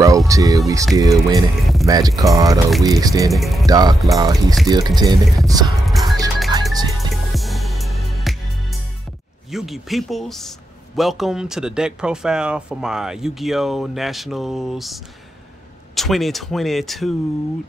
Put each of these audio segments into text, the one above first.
Rogue Tier, we still winning. Magic Cardo, we extending. Dark Law, he still contending. Sunrise, your lights in it. Yugi peoples, welcome to the deck profile for my Yu-Gi-Oh! Nationals 2022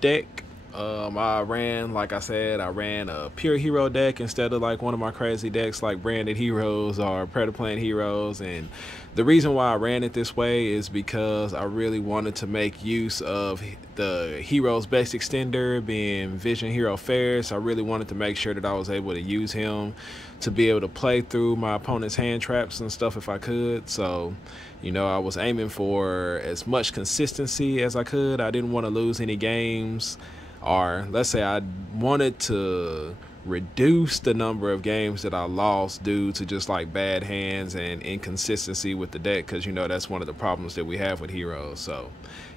deck. I ran, like I said, I ran a pure hero deck instead of like one of my crazy decks like branded heroes or predator plant heroes. And the reason why I ran it this way is because I really wanted to make use of the hero's best extender being Vision Hero Faris. I really wanted to make sure that I was able to use him to be able to play through my opponent's hand traps and stuff if I could. So, you know, I was aiming for as much consistency as I could. I didn't want to lose any games, or let's say I wanted to reduce the number of games that I lost due to just like bad hands and inconsistency with the deck, because you know that's one of the problems that we have with heroes. So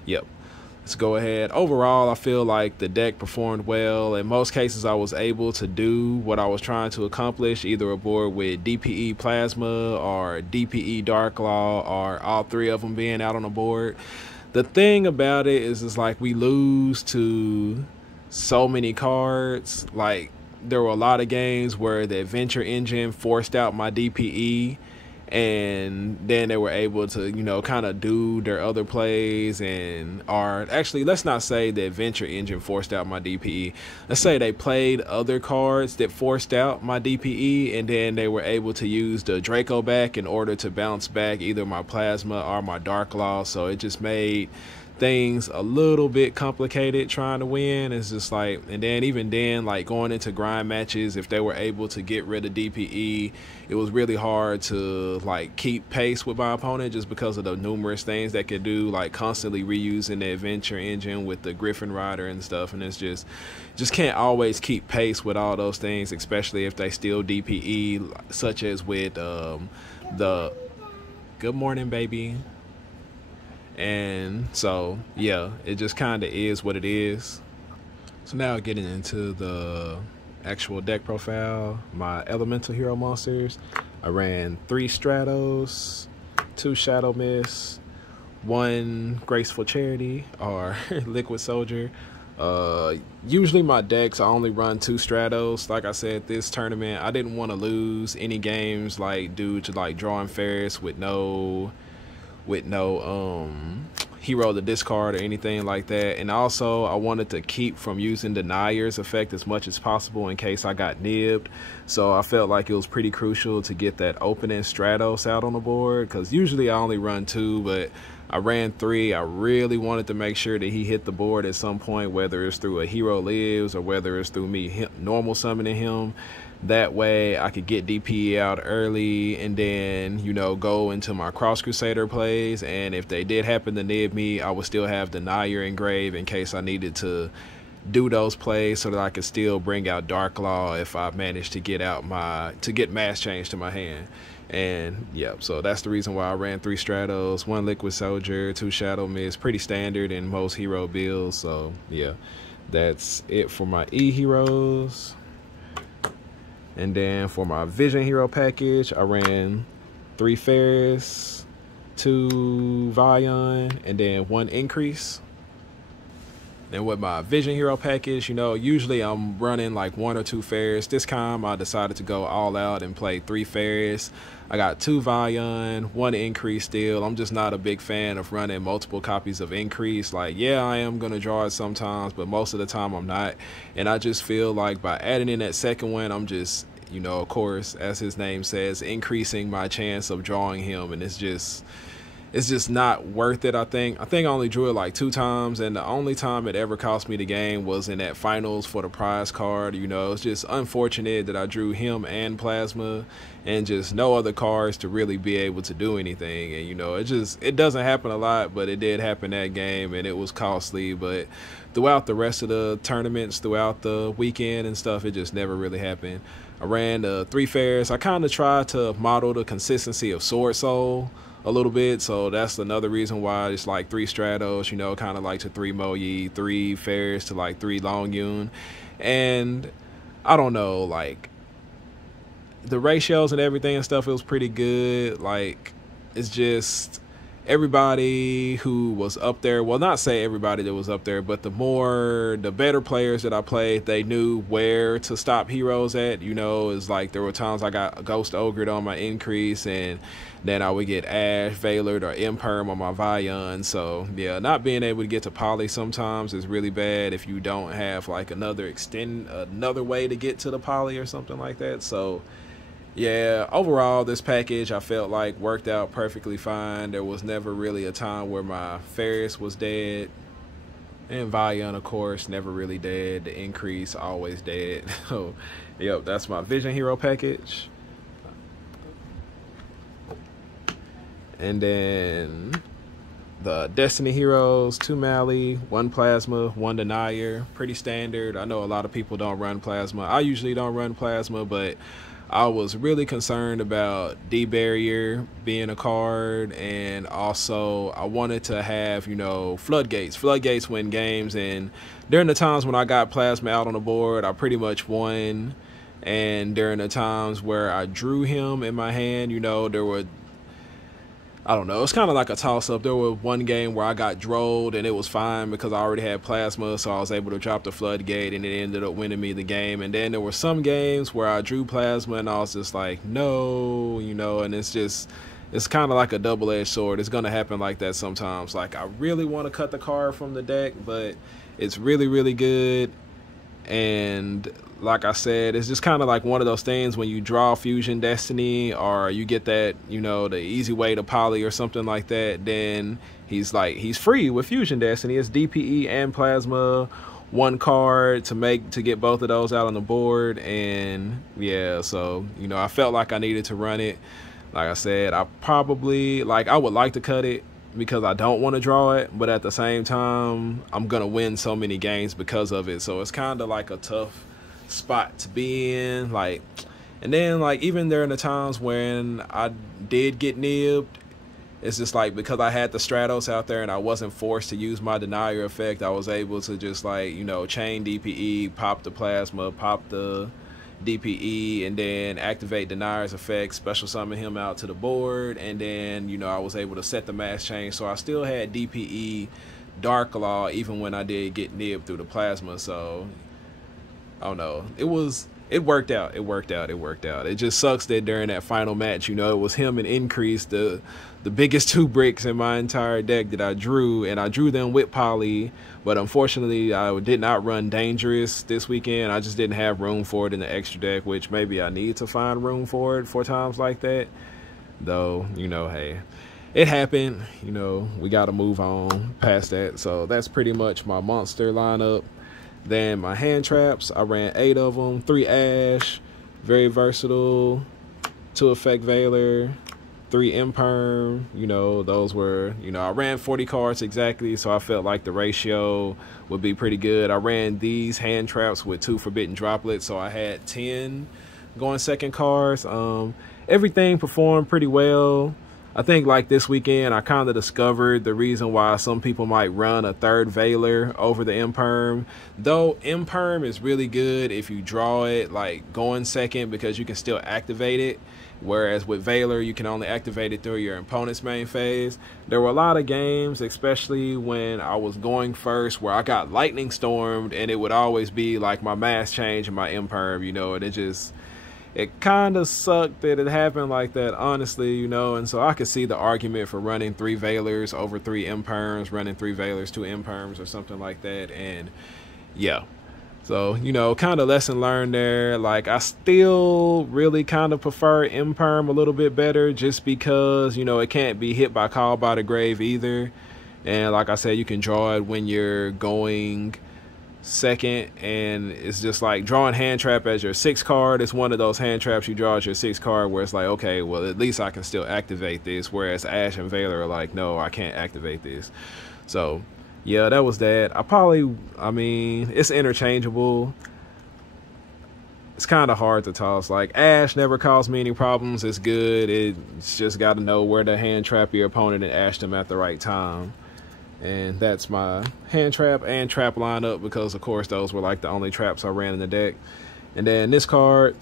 yep, let's go ahead. Overall, I feel like the deck performed well. In most cases, I was able to do what I was trying to accomplish, either aboard with DPE Plasma or DPE Dark Law, or all three of them being out on the board. The thing about it is like we lose to so many cards. Like there were a lot of games where the Adventure Engine forced out my DPE, and then they were able to, you know, kind of do their other plays, and or actually let's not say the Adventure Engine forced out my DPE. Let's say they played other cards that forced out my DPE, and then they were able to use the Draco back in order to bounce back either my Plasma or my Dark Law. So it just made things a little bit complicated trying to win. It's just like, and then even then, like going into grind matches, if they were able to get rid of DPE, it was really hard to like keep pace with my opponent just because of the numerous things they could do, like constantly reusing the Adventure Engine with the Griffin Rider and stuff. And it's just can't always keep pace with all those things, especially if they steal DPE, such as with the good morning baby. And so yeah, it just kind of is what it is. So now getting into the actual deck profile, my elemental hero monsters, I ran 3 Stratos, 2 Shadow Mist, 1 Graceful Charity or Liquid Soldier. Usually my decks I only run 2 Stratos. Like I said, this tournament I didn't want to lose any games like due to like drawing Faris with no hero to discard or anything like that. And also I wanted to keep from using the Nayer's effect as much as possible in case I got nibbed. So I felt like it was pretty crucial to get that opening Stratos out on the board, because usually I only run 2, but I ran 3. I really wanted to make sure that he hit the board at some point, whether it's through a hero lives or whether it's through me normal summoning him. That way I could get DP out early and then, you know, go into my Cross Crusader plays. And if they did happen to nib me, I would still have the Nayer engraved in case I needed to do those plays, so that I could still bring out Dark Law if I managed to get out get mass change to my hand. And yeah, so that's the reason why I ran 3 Stratos, 1 Liquid Soldier, 2 Shadow Mist, pretty standard in most hero builds. So yeah, that's it for my E heroes. And then for my Vision Hero package, I ran 3 Faris, 2 Vion, and then 1 Increase. And with my Vision Hero package, you know, usually I'm running like 1 or 2 Faris. This time I decided to go all out and play 3 Faris. I got 2 Vion, 1 Increase still. I'm just not a big fan of running multiple copies of Increase. Like, yeah, I am going to draw it sometimes, but most of the time I'm not. And I just feel like by adding in that second one, I'm just, you know, of course, as his name says, increasing my chance of drawing him. And it's just not worth it. I think I only drew it like 2 times, and the only time it ever cost me the game was in that finals for the prize card. You know, it's just unfortunate that I drew him and Plasma and just no other cards to really be able to do anything. And you know, it doesn't happen a lot, but it did happen that game, and it was costly. But throughout the rest of the tournaments, throughout the weekend and stuff, it just never really happened. I ran 3 Faris. I kind of tried to model the consistency of Sword Soul a little bit, so that's another reason why it's like 3 Stratos, you know, kind of like to 3 Moyi, 3 Faris to like 3 Long Yun. And I don't know, like the ratios and everything and stuff, it was pretty good. Like it's just everybody who was up there, well, not say everybody that was up there, but the better players that I played, they knew where to stop heroes at. You know, it's like there were times I got Ghost Ogred on my increase, and then I would get Ash, Veilered, or Imperm on my Vion. So yeah, not being able to get to Poly sometimes is really bad if you don't have like another way to get to the Poly or something like that. So yeah, overall, this package I felt like worked out perfectly fine. There was never really a time where my Faris was dead. And Vion, of course, never really dead. The increase, always dead. So, yep, that's my Vision Hero package. And then the Destiny Heroes, 2 Mally, 1 Plasma, 1 Denier. Pretty standard. I know a lot of people don't run Plasma. I usually don't run Plasma, but I was really concerned about D-Barrier being a card, and also I wanted to have, you know, Floodgates. Floodgates win games, and during the times when I got Plasma out on the board, I pretty much won. And during the times where I drew him in my hand, you know, there were, I don't know, it's kind of like a toss-up. There was one game where I got drolled, and it was fine because I already had Plasma, so I was able to drop the Floodgate, and it ended up winning me the game. And then there were some games where I drew Plasma, and I was just like, no, you know, and it's kind of like a double-edged sword. It's going to happen like that sometimes. Like, I really want to cut the card from the deck, but it's really, really good. And like I said, it's just kind of like one of those things when you draw Fusion Destiny, or you get that, you know, the easy way to Poly or something like that, then he's free with Fusion Destiny. It's DPE and Plasma, 1 card to get both of those out on the board. And yeah, so, you know, I felt like I needed to run it. Like I said, I would like to cut it because I don't want to draw it, but at the same time, I'm gonna win so many games because of it. So it's kind of like a tough spot to be in. Like, and then like even during the times when I did get nibbed, it's just like because I had the Stratos out there and I wasn't forced to use my Denier effect, I was able to just, like, you know, chain DPE, pop the Plasma, pop the DPE, and then activate Denier's effect, special summon him out to the board, and then, you know, I was able to set the mass change, so I still had DPE Dark Law even when I did get nibbed through the Plasma. So I don't know, it worked out. It just sucks that during that final match, you know, it was him and Increase, the biggest 2 bricks in my entire deck that I drew, and I drew them with Poly, but unfortunately I did not run Dangerous this weekend. I just didn't have room for it in the extra deck, which maybe I need to find room for it for times like that. Though, you know, hey, it happened. You know, we got to move on past that. So that's pretty much my monster lineup. Then my hand traps, I ran 8 of them, 3 Ash, very versatile, 2 Effect Veiler, 3 Imperm. You know, those were, you know, I ran 40 cards exactly, so I felt like the ratio would be pretty good. I ran these hand traps with 2 Forbidden Droplets, so I had 10 going second cards. Everything performed pretty well. I think like this weekend, I kind of discovered the reason why some people might run a 3rd Veiler over the Imperm. Though Imperm is really good if you draw it like going second because you can still activate it. Whereas with Veiler, you can only activate it through your opponent's main phase. There were a lot of games, especially when I was going first, where I got lightning stormed and it would always be like my mass change and my Imperm, you know, and it kind of sucked that it happened like that, honestly, you know. And so I could see the argument for running 3 Veilers over 3 Imperms, running 3 Veilers, 2 Imperms, or something like that. And yeah, so, you know, kind of lesson learned there. Like, I still really kind of prefer Imperm a little bit better just because, you know, it can't be hit by Call by the Grave either. And like I said, you can draw it when you're going second, and it's just like drawing hand trap as your 6th card. It's one of those hand traps you draw as your 6th card where it's like, okay, well, at least I can still activate this, whereas Ash and Veiler are like, no, I can't activate this. So yeah, that was that. I mean, it's interchangeable. It's kind of hard to toss. Like, Ash never caused me any problems. It's good. It's just got to know where to hand trap your opponent and ash them at the right time. And that's my hand trap and trap lineup because, of course, those were like the only traps I ran in the deck. And then this card,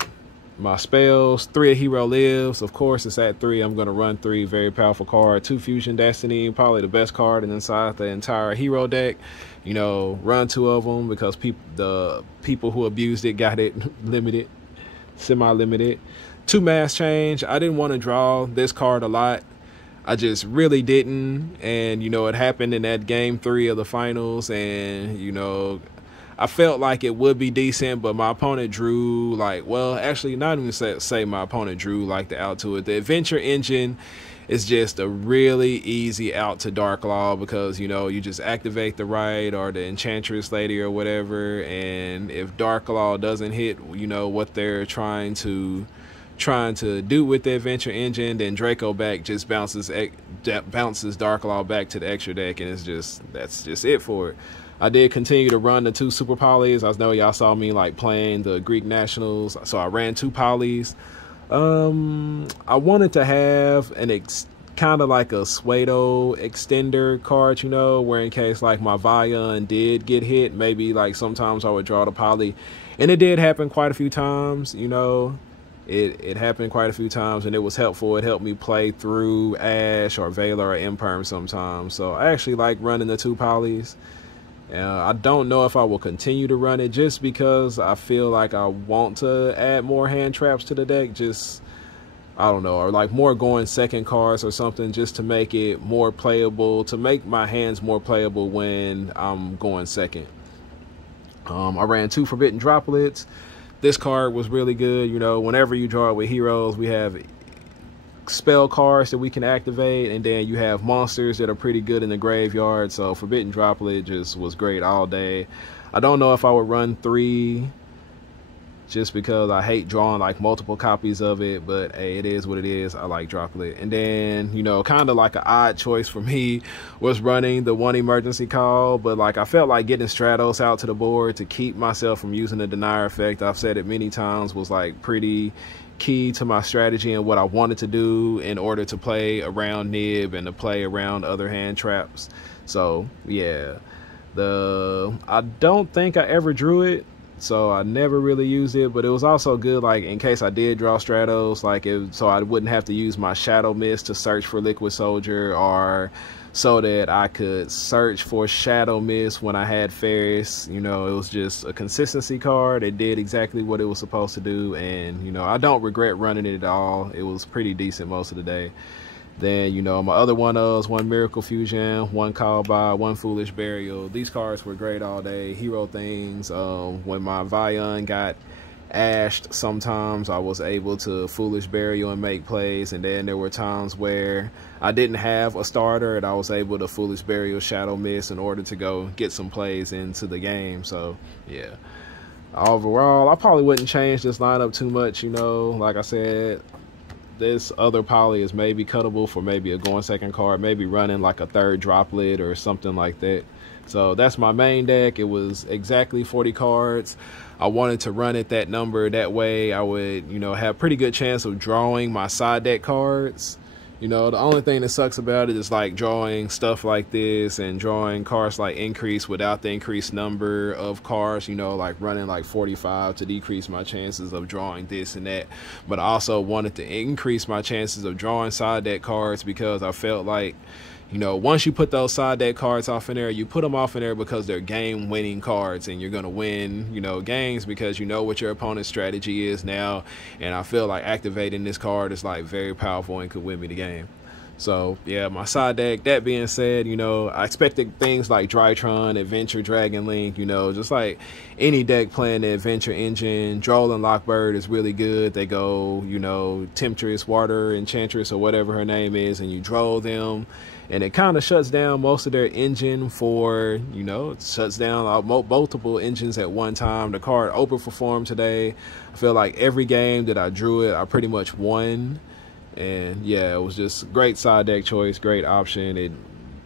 my spells, 3 of Hero Lives. Of course, it's at 3. I'm going to run 3. Very powerful card. 2 Fusion Destiny, probably the best card inside the entire hero deck. You know, run 2 of them because the people who abused it got it limited, semi-limited. 2 Mass Change. I didn't want to draw this card a lot. I just really didn't. And, you know, it happened in that game 3 of the finals. And, you know, I felt like it would be decent, but my opponent drew like, well, actually not even say my opponent drew like the out to it. The Adventure Engine is just a really easy out to Dark Law because, you know, you just activate the right or the Enchantress Lady or whatever. And if Dark Law doesn't hit, you know, what they're trying to do with the Adventure Engine, then Draco back just bounces Dark Law back to the extra deck, and that's just it for it. I did continue to run the 2 super polys. I know y'all saw me like playing the Greek Nationals, so I ran 2 polys. I wanted to have an kind of like a Suedo extender card, you know, where in case like my Vion did get hit, maybe like sometimes I would draw the poly, and it did happen quite a few times, you know. It happened quite a few times, and it was helpful. It helped me play through Ash or Veiler or Imperm sometimes. So I actually like running the 2 polys. I don't know if I will continue to run it just because I feel like I want to add more hand traps to the deck. Just, I don't know, or like more going second cards or something just to make it more playable, to make my hands more playable when I'm going second. I ran 2 Forbidden Droplets. This card was really good. You know, whenever you draw it with heroes, we have spell cards that we can activate, and then you have monsters that are pretty good in the graveyard. So Forbidden Droplet just was great all day. I don't know if I would run 3 just because I hate drawing like multiple copies of it, but hey, it is what it is. I like Droplet. And then, you know, kind of like an odd choice for me was running the 1 Emergency Call, but like I felt like getting Stratos out to the board to keep myself from using the denier effect, I've said it many times, was like pretty key to my strategy and what I wanted to do in order to play around Nib and to play around other hand traps. So yeah, I don't think I ever drew it, so I never really used it, but it was also good like in case I did draw Stratos, like so I wouldn't have to use my Shadow Mist to search for Liquid Soldier, or so that I could search for Shadow Mist when I had Faris. You know, it was just a consistency card. It did exactly what it was supposed to do, and, you know, I don't regret running it at all. It was pretty decent most of the day. Then, you know, my other one was 1 Miracle Fusion, 1 Call By, 1 Foolish Burial. These cards were great all day. Hero things. When my Vion got ashed, sometimes I was able to Foolish Burial and make plays, and then there were times where I didn't have a starter and I was able to Foolish Burial Shadow Mist in order to go get some plays into the game. So yeah, overall I probably wouldn't change this lineup too much. You know, like I said, this other poly is maybe cuttable for maybe a going second card, maybe running like a 3rd Droplet or something like that. So that's my main deck. It was exactly 40 cards. I wanted to run it that number. That way I would, you know, have pretty good chance of drawing my side deck cards. You know, the only thing that sucks about it is like drawing stuff like this and drawing cards like Increase without the increased number of cards, you know, like running like 45 to decrease my chances of drawing this and that. But I also wanted to increase my chances of drawing side deck cards because I felt like, you know, once you put those side deck cards off in there, you put them off in there because they're game-winning cards, and you're going to win, you know, games because you know what your opponent's strategy is now. And I feel like activating this card is like very powerful and could win me the game. So yeah, my side deck, that being said, you know, I expected things like Drytron, Adventure, Dragon Link, you know, just like any deck playing the Adventure Engine. Droll and Lockbird is really good. They go, you know, Temptress, Water Enchantress, or whatever her name is, and you Droll them. And it kind of shuts down most of their engine for, you know, it shuts down multiple engines at one time. The card overperformed today. I feel like every game that I drew it, I pretty much won. And yeah, it was just great side deck choice, great option. It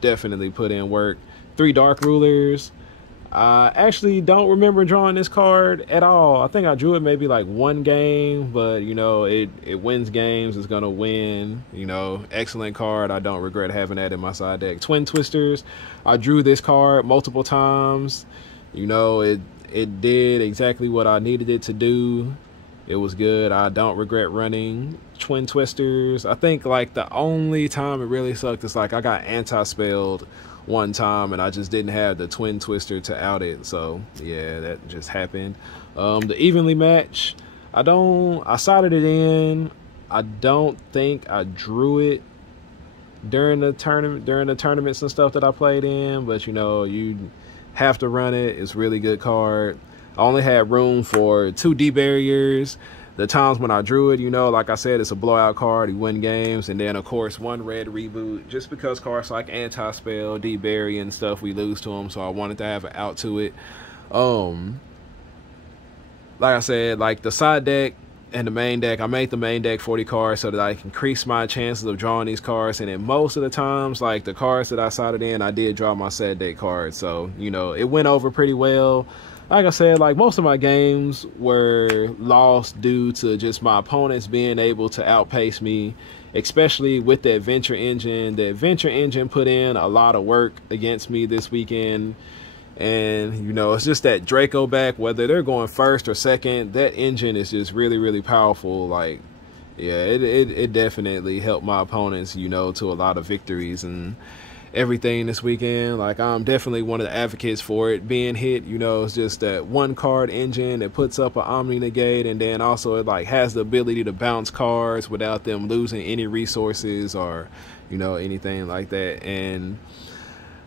definitely put in work. 3 Dark Rulers. I actually don't remember drawing this card at all. I think I drew it maybe like 1 game, but you know, it wins games. It's gonna win, you know. Excellent card. I don't regret having that in my side deck. Twin Twisters. I drew this card multiple times. You know, it did exactly what I needed it to do. It was good. I don't regret running Twin Twisters. I think like the only time it really sucked is like I got anti-spelled one time and I just didn't have the Twin Twister to out it. So yeah, that just happened. The evenly match, I sided it in. I don't think I drew it during the tournaments and stuff that I played in, but you know, you have to run it. It's a really good card. I only had room for 2 D barriers. The times when I drew it, you know, like I said, it's a blowout card. You win games. And then, of course, 1 red reboot. Just because cards like Anti-Spell, D-Barry, and stuff, we lose to them. So I wanted to have an out to it. Like I said, like the side deck and the main deck, I made the main deck 40 cards so that I can increase my chances of drawing these cards. And then most of the times, like the cards that I sided in, I did draw my set deck cards. So, you know, it went over pretty well. Like I said, like most of my games were lost due to just my opponents being able to outpace me, especially with the Adventure Engine. The Adventure Engine put in a lot of work against me this weekend. And, you know, it's just that Draco back, whether they're going first or second, that engine is just really, really powerful. Like, yeah, it definitely helped my opponents, you know, to a lot of victories and everything this weekend. Like, I'm definitely one of the advocates for it being hit. You know, it's just that 1 card engine that puts up an Omni Negate, and then also it like has the ability to bounce cards without them losing any resources or, you know, anything like that. And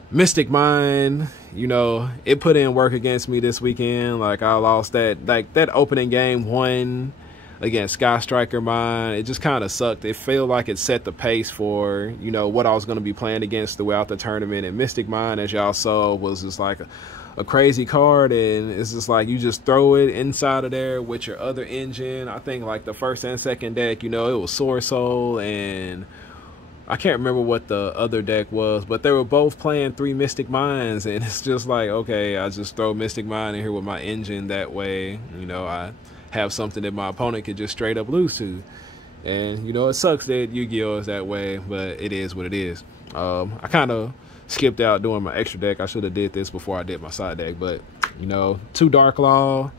Mystic Mind, you know, it put in work against me this weekend. Like, I lost that, like that opening game 1 against Sky Striker Mine. It just kind of sucked. It felt like it set the pace for, you know, what I was going to be playing against throughout the tournament. And Mystic Mine, as y'all saw, was just like a crazy card. And it's just like you just throw it inside of there with your other engine. I think like the first and second deck, you know, it was Sword Soul, and I can't remember what the other deck was, but they were both playing 3 Mystic Mines. And it's just like, okay, I just throw Mystic Mine in here with my engine. That way, you know, I have something that my opponent could just straight up lose to. And, you know, it sucks that Yu-Gi-Oh is that way, but it is what it is. I kind of skipped out doing my extra deck. I should have did this before I did my side deck, but, you know, 2 Dark Law.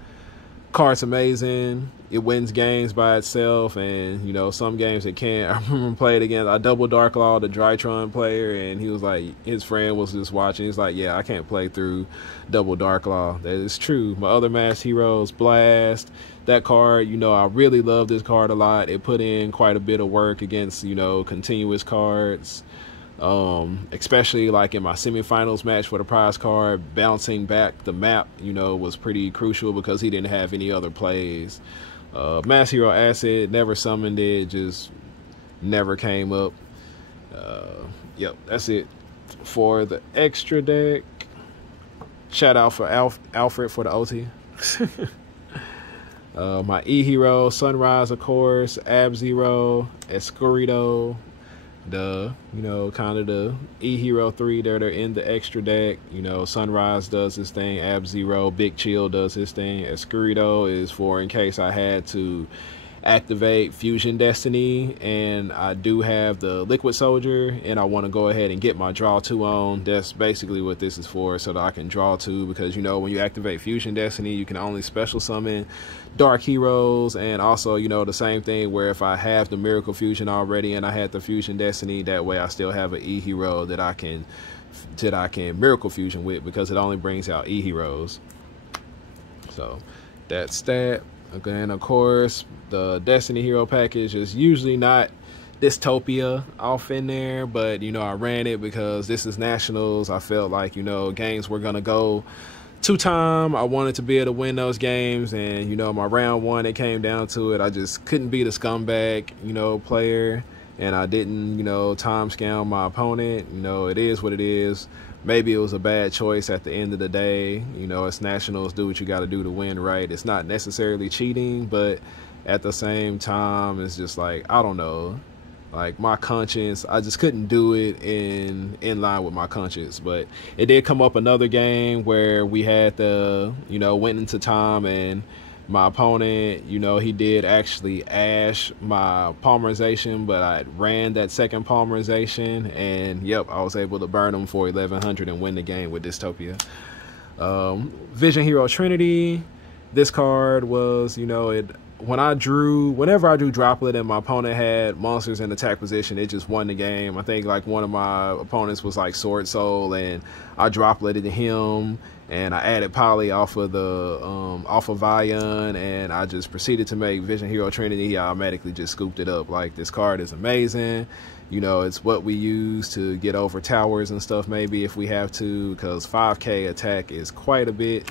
Card's amazing. It wins games by itself, and you know, some games it can't. I remember playing against a double Dark Law, the Drytron player, and he was like, his friend was just watching. He's like, yeah, I can't play through double Dark Law. That is true. My other Masked Heroes, Blast, that card, you know, I really love this card a lot. It put in quite a bit of work against, you know, continuous cards. Especially like in my semifinals match for the prize card, bouncing back the map, you know, was pretty crucial because he didn't have any other plays. Mass Hero Acid, never summoned it, just never came up. Yep, that's it for the extra deck. Shout out for Alfred for the OT. My E-Hero, Sunrise, of course, Ab-Zero, Escurito, the, you know, kind of the E-Hero 3 that are in the extra deck. You know, Sunrise does his thing, Ab-Zero, Big Chill does his thing. Escurito is for in case I had to activate Fusion Destiny, and I do have the Liquid Soldier, and I want to go ahead and get my draw 2 on. That's basically what this is for, so that I can draw 2, because, you know, when you activate Fusion Destiny, you can only special summon Dark Heroes, and also, you know, the same thing where if I have the Miracle Fusion already and I had the Fusion Destiny, that way I still have an E-Hero that I can Miracle Fusion with, because it only brings out E-Heroes. So that's that. Again, of course, the Destiny Hero package is usually not Dystopia off in there, but, you know, I ran it because this is Nationals. I felt like, you know, games were going to go 2-time. I wanted to be able to win those games, and, you know, my round 1, it came down to it. I just couldn't be the scumbag, you know, player, and I didn't, you know, time scale my opponent. You know, it is what it is. Maybe it was a bad choice at the end of the day. You know, it's Nationals, do what you got to do to win, right? It's not necessarily cheating, but at the same time, it's just like, I don't know, like my conscience, I just couldn't do it in line with my conscience. But it did come up another game where we had the, you know, went into time, and my opponent, you know, he did actually ash my Palmerization, but I ran that second Palmerization, and yep, I was able to burn him for 1100 and win the game with Dystopia. Vision Hero Trinity, this card was, you know, whenever I drew droplet and my opponent had monsters in attack position, it just won the game. I think like one of my opponents was like Sword Soul, and I dropleted him, and I added Poly off of Vion, and I just proceeded to make Vision Hero Trinity. He automatically just scooped it up. Like, this card is amazing. You know, it's what we use to get over towers and stuff, maybe if we have to, because 5k attack is quite a bit.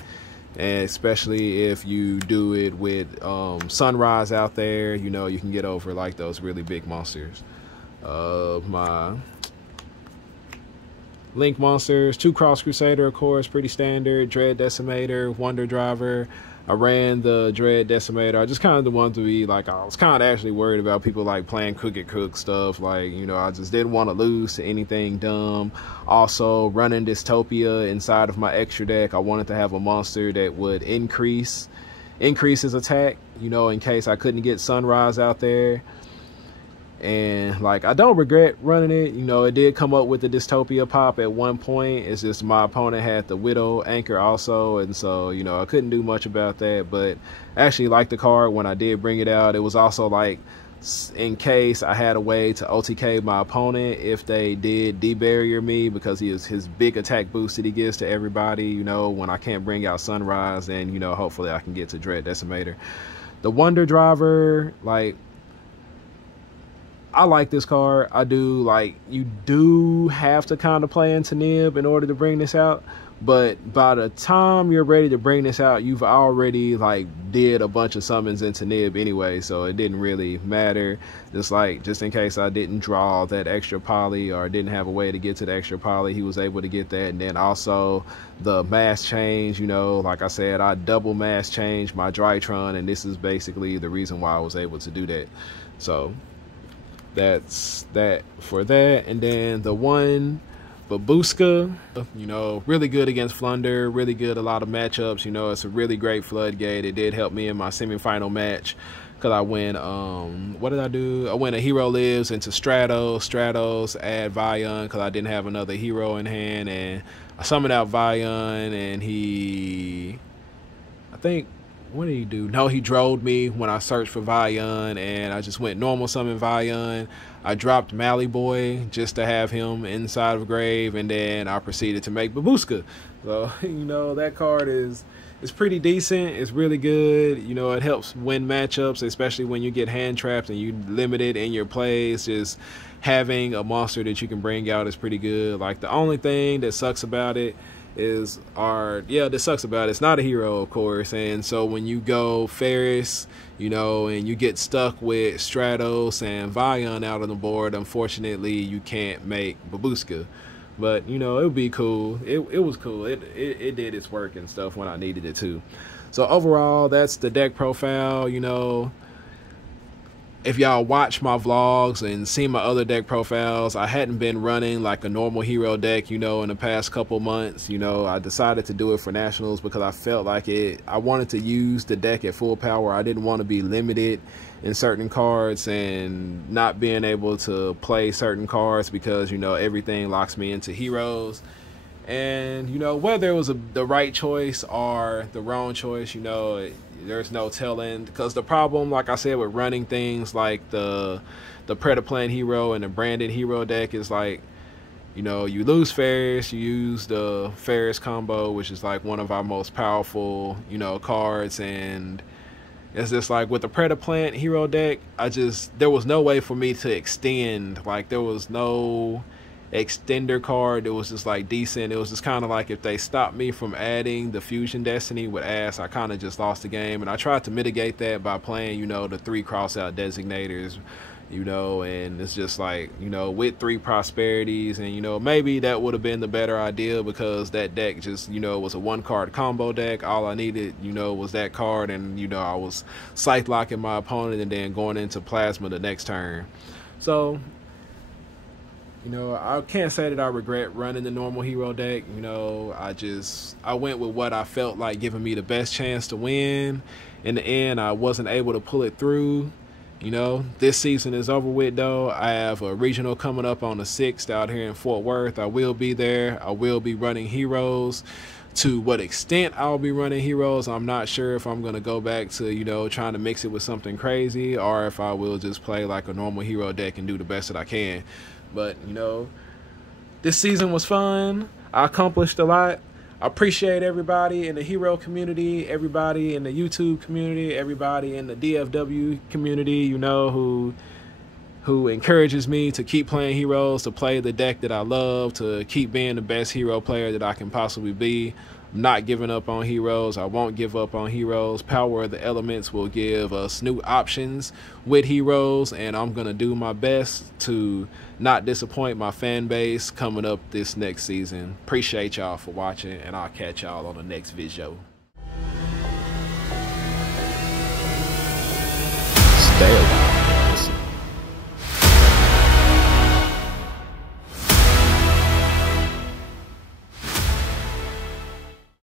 And especially if you do it with Sunrise out there, you know, you can get over like those really big monsters. My Link monsters, 2 Cross Crusader, of course, pretty standard. Dread Decimator, Wonder Driver. I ran the Dread Decimator. I just kind of wanted to be like, I was kind of actually worried about people like playing Crooked Crook stuff. Like, you know, I just didn't want to lose to anything dumb. Also, running Dystopia inside of my extra deck, I wanted to have a monster that would increase his attack, you know, in case I couldn't get Sunrise out there. And like, I don't regret running it. You know, it did come up with the Dystopia pop at one point. It's just my opponent had the Widow Anchor also, and so, you know, I couldn't do much about that. But I actually liked the card when I did bring it out. It was also like, in case I had a way to OTK my opponent if they did debarrier me, because his big attack boost that he gives to everybody, you know, when I can't bring out Sunrise, then, you know, hopefully I can get to Dread Decimator. The Wonder Driver, like, I like this card. I do. Like, you do have to kind of play into Nib in order to bring this out, but by the time you're ready to bring this out, you've already like did a bunch of summons into Nib anyway, so it didn't really matter. Just in case I didn't draw that extra Poly or didn't have a way to get to the extra Poly, he was able to get that. And then also the mass change, you know, like I said, I double mass changed my Drytron, and this is basically the reason why I was able to do that. So that's that for that. And then the one Babushka, you know, really good against Flunder, really good a lot of matchups. You know, it's a really great floodgate. It did help me in my semifinal match, because I went what did I do? I went a Hero Lives into Stratos, add Vion, because I didn't have another hero in hand, and I summoned out Vion, and he, I think, what did he do? No, he drove me when I searched for Vion, and I just went normal summon Vion. I dropped Mally Boy just to have him inside of Grave, and then I proceeded to make Babushka. So, you know, that card is pretty decent. It's really good. You know, it helps win matchups, especially when you get hand trapped and you limited in your plays. Just having a monster that you can bring out is pretty good. Like, the only thing that sucks about it is it's not a hero, of course, and so when you go Faris, you know, and you get stuck with Stratos and Vion out on the board, unfortunately you can't make Babushka. But, you know, it would be cool. It was cool. It did its work and stuff when I needed it to. So overall, that's the deck profile. You know, if y'all watch my vlogs and see my other deck profiles, I hadn't been running like a normal hero deck, you know, in the past couple months. You know, I decided to do it for Nationals because I felt like I wanted to use the deck at full power. I didn't want to be limited in certain cards and not being able to play certain cards because, you know, everything locks me into heroes. And, you know, whether it was the right choice or the wrong choice, you know, there's no telling, because the problem, like I said, with running things like the Predaplant hero and the branded hero deck is like, you know, you lose Faris, you use the Faris combo, which is like one of our most powerful, you know, cards, and it's just like with the Predaplant hero deck, there was no way for me to extend. Like, there was no extender card. It was just like decent. It was just kind of like if they stopped me from adding the Fusion Destiny with Ass, I kind of just lost the game. And I tried to mitigate that by playing, you know, the 3 crossout designators, you know, and it's just like, you know, with 3 prosperities, and, you know, maybe that would have been the better idea, because that deck just, you know, was a 1-card combo deck. All I needed, you know, was that card, and, you know, I was sight locking my opponent and then going into Plasma the next turn. So, you know, I can't say that I regret running the normal hero deck. You know, I went with what I felt like giving me the best chance to win. In the end, I wasn't able to pull it through. You know, this season is over with, though. I have a regional coming up on the 6th out here in Fort Worth. I will be there. I will be running heroes To what extent I'll be running heroes, I'm not sure. If I'm going to go back to, you know, trying to mix it with something crazy, or if I will just play like a normal hero deck and do the best that I can. But, you know, this season was fun. I accomplished a lot. I appreciate everybody in the hero community, everybody in the YouTube community, everybody in the DFW community, you know, who encourages me to keep playing heroes, to play the deck that I love, to keep being the best hero player that I can possibly be. I'm not giving up on heroes. I won't give up on heroes. Power of the Elements will give us new options with heroes, and I'm going to do my best to not disappoint my fan base coming up this next season. Appreciate y'all for watching, and I'll catch y'all on the next video.